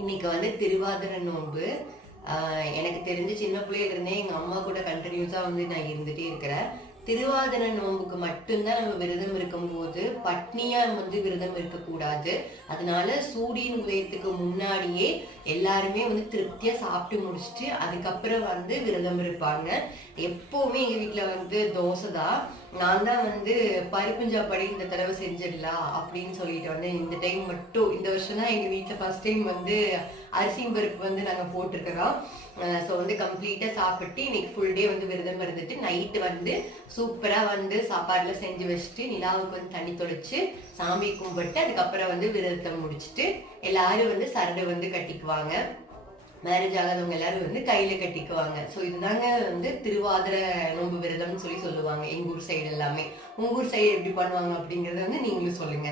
இன்னைக்கு வந்து திருவாதிரை நோன்பு. எனக்கு தெரிஞ்சு சின்ன பிள்ளையில இருந்தே எங்க அம்மா கூட கண்டினியூஸா வந்து நான் இருந்துட்டே இருக்கிறேன். திருவாதிரை நோன்புக்கு மட்டும்தான் நம்ம விரதம் இருக்கும்போது பட்னியா வந்து விரதம் இருக்கக்கூடாது. அதனால சூரியன் உதயத்துக்கு முன்னாடியே எல்லாருமே வந்து திருப்தியா சாப்பிட்டு முடிச்சுட்டு அதுக்கப்புறம் வந்து விரதம் இருப்பாங்க. எப்பவுமே எங்க வீட்டுல வந்து தோசை தான். நான் தான் வந்து பருப்புஞ்சாப்பாடு இந்த தடவை செஞ்சிடலாம் அப்படின்னு சொல்லிட்டு வந்து இந்த டைம் மட்டும் இந்த வருஷம் தான் எங்க வீட்டுல ஃபர்ஸ்ட் டைம் வந்து அரிசி பருப்பு வந்து நாங்க போட்டிருக்கிறோம். ஸோ வந்து கம்ப்ளீட்டா சாப்பிட்டு இன்னைக்கு ஃபுல் டே வந்து விரதம் இருந்துட்டு நைட்டு வந்து சூப்பரா வந்து சாப்பாடுல செஞ்சு வச்சுட்டு நிலாவுக்கு வந்து தண்ணி தொளிச்சு சாமி கும்பிட்டு அதுக்கப்புறம் வந்து விரதத்தை முடிச்சுட்டு எல்லாரும் வந்து சரடு வந்து கட்டிக்குவாங்க. மேரேஜ் ஆகாதவங்க எல்லாரும் வந்து கையில கட்டிக்குவாங்க. ஸோ இதுதாங்க வந்து திருவாதிரை நோன்பு விரதம்னு சொல்லி சொல்லுவாங்க எங்க ஊர் சைடு எல்லாமே. உங்க ஊர் சைடு எப்படி பண்ணுவாங்க அப்படிங்கறத வந்து நீங்களும் சொல்லுங்க.